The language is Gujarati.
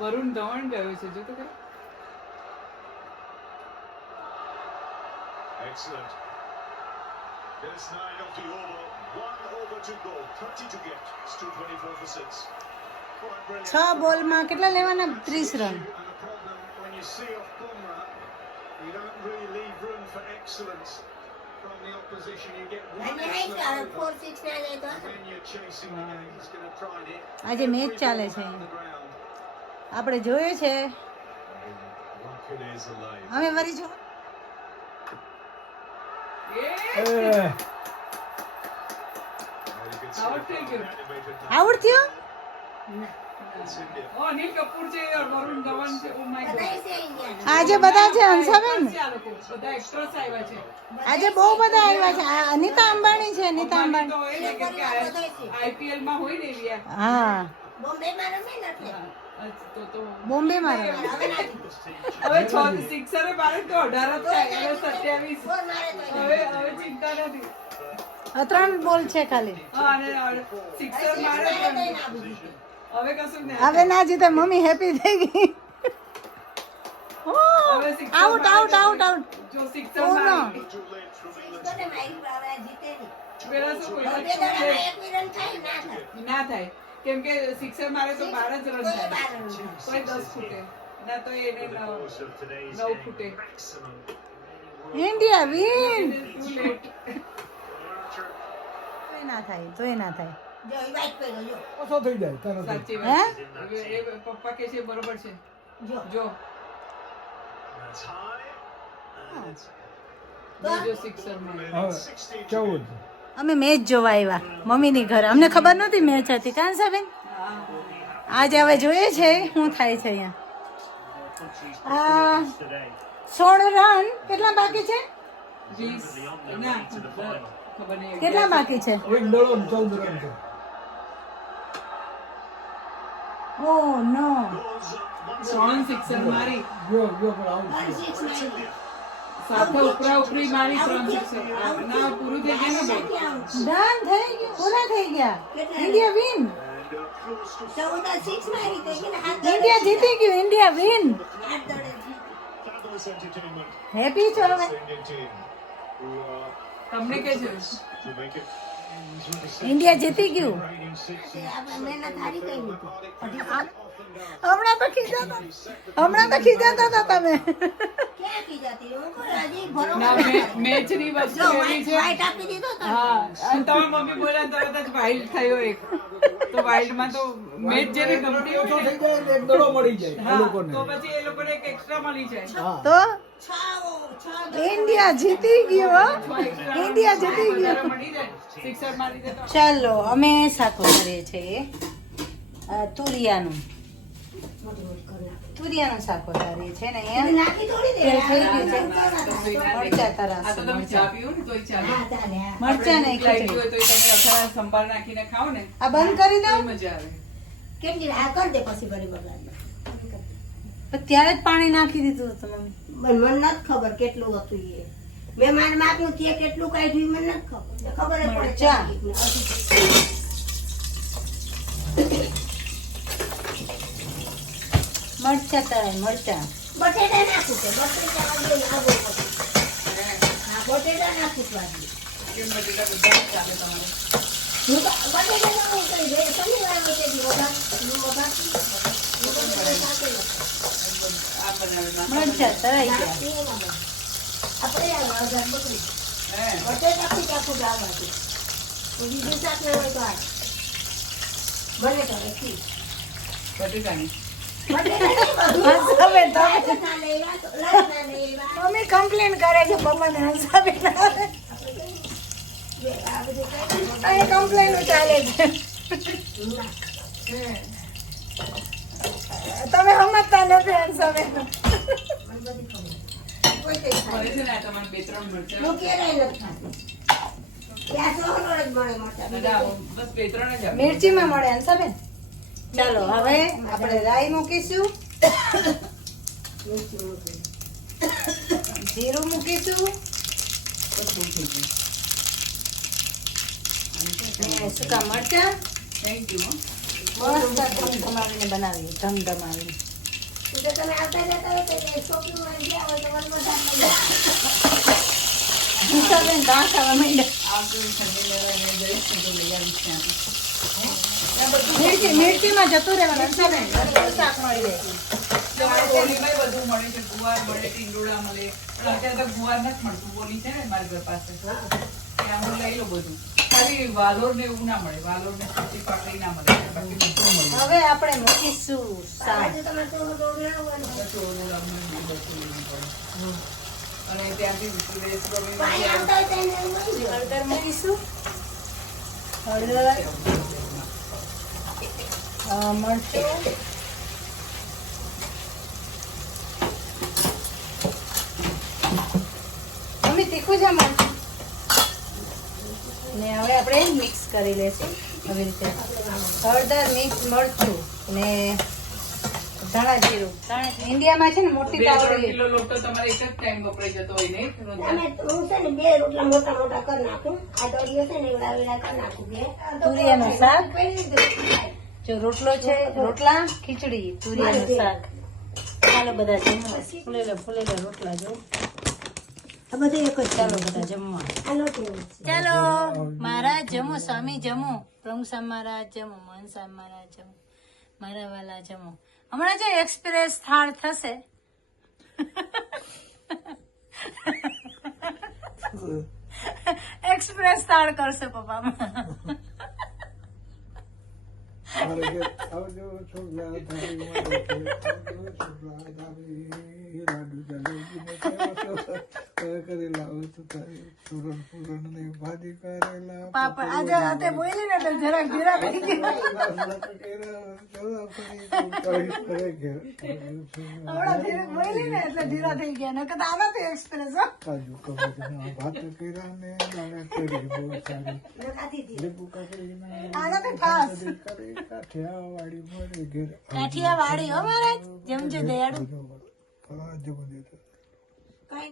વરુણ ધવન ગયો છે જો તો ખરા. Excellent. There's 9 of the over. 1 over to go. 30 to get. It's 224 for 6. Quite brilliant. 6 બોલમાં કેટલા લેવાના? 30 run. And the problem when you see off Bumrah, you don't really leave room for excellence from the opposition. You get one excellent over, and then you're chasing the game. He's going to try and hit આજે મેચ ચાલે છે. on the ground. આપણે જોયું છે. Rocket is alive. હવે વરી જો. Very good Out થઈ ગયું. animated આઉટ થયો? It's India. ઓ અનિલ કપૂર છે યાર, વરુણ ધવન છે. Oh my God. આજે બધા છે હંસાબેન. આ લોકો બધા એક્સ્ટ્રાસ આવ્યા છે. આજે બહુ બધા આવ્યા છે. આ અનિતા અંબાણી છે. અનિતા અંબાણી. તો હોય ને કે આઈપીએલ માં હોય ને એવી આ. હા તો બોમ્બેમાં રહે. હવે 6 સિક્સરે મારે તો 18 જ થાય. હવે 27. હવે ચિંતા નથી. 3 બોલ છે ખાલી. હા અને સિક્સર મારે પણ. હવે કશું નહીં. હવે ના જીતે મમ્મી હેપી થઈ ગઈ. હવે sixer આઉટ મારે આઉટ આઉટ આઉટ. જો સિક્સર ઓ નો. મારે Too late from England. પેલા શું કોઈ ના થાય કેમ કે સિક્સર મારે તો 12 જ રન થાય. કોઈ 10 ફૂટે ના તો એને 9 ફૂટે. India win. Too late. તોય ના થાય તોય ના થાય. ઓછો થઈ જાય તરત જ. સાચી હે? વાત છે. એ પપ્પા કે છે બરોબર છે. જો That's high. And it's જો સિક્સર મારે. હવે 14. અમે મેચ જોવા આવ્યા મમ્મીની ઘરે. અમને ખબર નહોતી મેચ હતી. કાન સાહેબ આજે હવે જોઈએ છે શું થાય છે અહીંયા. 16 રન કેટલા બાકી છે? 20 ના ખબર નહીં. કેટલા બાકી છે? એક દડો ને 14 રન છે. ઓ નો. 3 સિક્સર મારી ગયો પણ આઉટ થયો. સાથે ઉપરા ઉપરી મારી 3 સિક્સર. ના પૂરું થઈ ગયું ને ભાઈ. ડન થઈ ગયું. પૂરા થઈ ગયા. India win. ઇન્ડિયા જીતી ગયું. India win. fabulous entertainment. Happy છો હવે? Indian team who are તમને કે છે to make it. ઇન્ડિયા જીતી ગયું. Raining sixes. હમણાં તો ખીજાતા હતા તમે. ના મેચની વસ્તુ એવી છે. હા અને તમારી મમ્મી બોલ્યા તરત જ વાઇલ્ડ થયો એક. તો વાઇલ્ડમાં તો મેચ જેને ગમતી ઓછો હોય થઈ જાય એટલે એક દડો મળી જાય એ હા, લોકોને. તો પછી એ લોકોને એક એક્સ્ટ્રા મળી જાય. હા. તો ઇન્ડિયા જીતી ગયું હો. ઇન્ડિયા જીતી ગયું. વધારે મળી જાય સિક્સર મારી દે તો. ચાલો અમે શાકો કરીએ છીએ તુરિયાનું શાકો કરીએ છીએ ને અહીંયા તેલ થઈ ગયું છે. મરચાં તરાસ. આ તો તમે ચા પીઓ ને તોય ચાલે. મરચાં નહીં લાગી ખીચડી. હોય તોય તમે અથાણા સંભાર નાખીને ખાઓ ને આ બંધ કરી દો. તોય મજા આવે. પણ ત્યારે જ પાણી નાખી દીધું હતું તમે. મને નથી ખબર કેટલું હતું એ. મેં મારા માપનું તે કેટલું કાઢ્યું મને નથી ખબર. ખબર જ મરચાં. પડે. મરચાં તળાય મરચાં. બટેટા નાખું છે. બટેટા વગર આગળ નથી. હા બટેટા નાખું છું આજે. કેમ બટેટા બધા જ ચાલે તમારે. હું તો બટેટા નાખું કરી દે. શનિવાર બટેટી વઘાર આ બનાવે ના. મરચાં તળાઈ ગયા. આપણે આ વઘાર બકરી હે બટેટાથી જ આખું ડાળવા છે. તો બીજું શાક ના હોય તો આ બને તો ખીર. બટેટાની હંસાબેન તમે ના લેવા તો ના લેવા. મમ્મી કમ્પ્લેન કરે છે પપ્પાને હંસાબેન આવે. આ બધું કઈ અહીં કમ્પ્લેન ચાલે છે. તમે સમજતા નથી હંસાબેન. મળે છે ને આ તમારે 2-3 મરચાં. હું ક્યારેય નથી ખાતી. ત્યાં સોહરો જ મળે મોટા. ના, બસ 2-3 જ આપે. મિર્ચીમાં મળે હંસાબેન. ચાલો હવે આપણે રાઈ મૂકીશું. જીરું મૂકીશું. ને સૂકા મરચાં. Thank you. મસ્ત ધમધમાવીને બનાવીએ ધમધમાવીને. ઈ તો તમે આવતા જતા હોય તો એ શોપિંગમાં ગયા હોય તો વનમાં જાત લઈ જાઓ. હંસાબેન દાળ ખાવા માંડ્યા. આ તો ઠંડી લેવા જઈશ ને તો લઈ આવીશ ત્યાંથી. મિર્ચીમાં જતું રહેવાનું હંસાબેન. શાક મળી રહે. તો આ કોલીમાંય બધું મળે છે, ગુવાર મળે, ટીંડોળા મળે, પણ અત્યારે તો ગુવાર નથી મળતું. બોલી છે ને મારી ઘર પાસે, ત્યાં હું લઈ લઉં બધું. ખાલી વાલોર ને એવું ના મળે, વાલોર ને સુકી પાકડી ના મળે, બાકી બધું મળે. હવે આપણે મૂકીશું શાક. આજે તમારે થોડું થોડું ના હોય ને. ચોળોળા ને બધું લેવું પડે. અને ત્યાંથી સુરેશ પાણી ગમે આવતા હોય તો એને એવું હોય ને. હળદર મૂકીશું. હળદર, મરચું, મમ્મી તીખું છે મરચું. ને હવે આપણે મિક્સ કરી લેશું આવી રીતે. હળદર, મિક્સ મરચું ને ધાણા જીરું. ઇન્ડિયામાં છે ને મોટી 2 તાવડી. કિલો લોટ તો તમારે એક જ ટાઈમ વપરાઈ જતો હોય ને અમે હું છે ને 2 રોટલા મોટા મોટા કરી નાખું. આ દોરીઓ છે ને એવડા એવડા કરી નાખું. 2 તુરિયાનું શાક. પહેરી દીધું. જો રોટલો છે, રોટલા, ખીચડી, તુરિયાનું શાક. ચાલો બધા જમવા. ફૂલેલા રોટલા જો. આ બધું એક જ ચાલો બધા જમવા. આ લોટ એવું છે. ચાલો મહારાજ જમો, સ્વામી જમો, પ્રભુ સ્વામી મહારાજ જમો, મહન સ્વામી મહારાજ જમો, મારા વાલા જમો. હમણાં જે એક્સપ્રેસ થાળ થશે એક્સપ્રેસ થાળ કરશે પપ્પા. આવજો છોકરા તારી મારે આવજો છોકરા તારી લાડુ જલેબી કરી લાવો તો તારી પૂરણ ને ભાજી કરેલા પાપડ આજે રાતે બોલી ને એટલે જરાક ધીરા થઈ ગયા. હમણાં ધીરે બોલી ને એટલે ધીરા થઈ ગયા. નકર આના તો એક્સપ્રેસ હો. કાજુ કબાબના ભાત કર્યા ને દાણા કરી બહુ સારી લીંબુ કાકડીના આના તો ખાસ કરી કાઠિયાવાડી મળે ઘેર કાઠિયાવાડી હો મહારાજ. જમજો દયાળુ. જમવા દેતો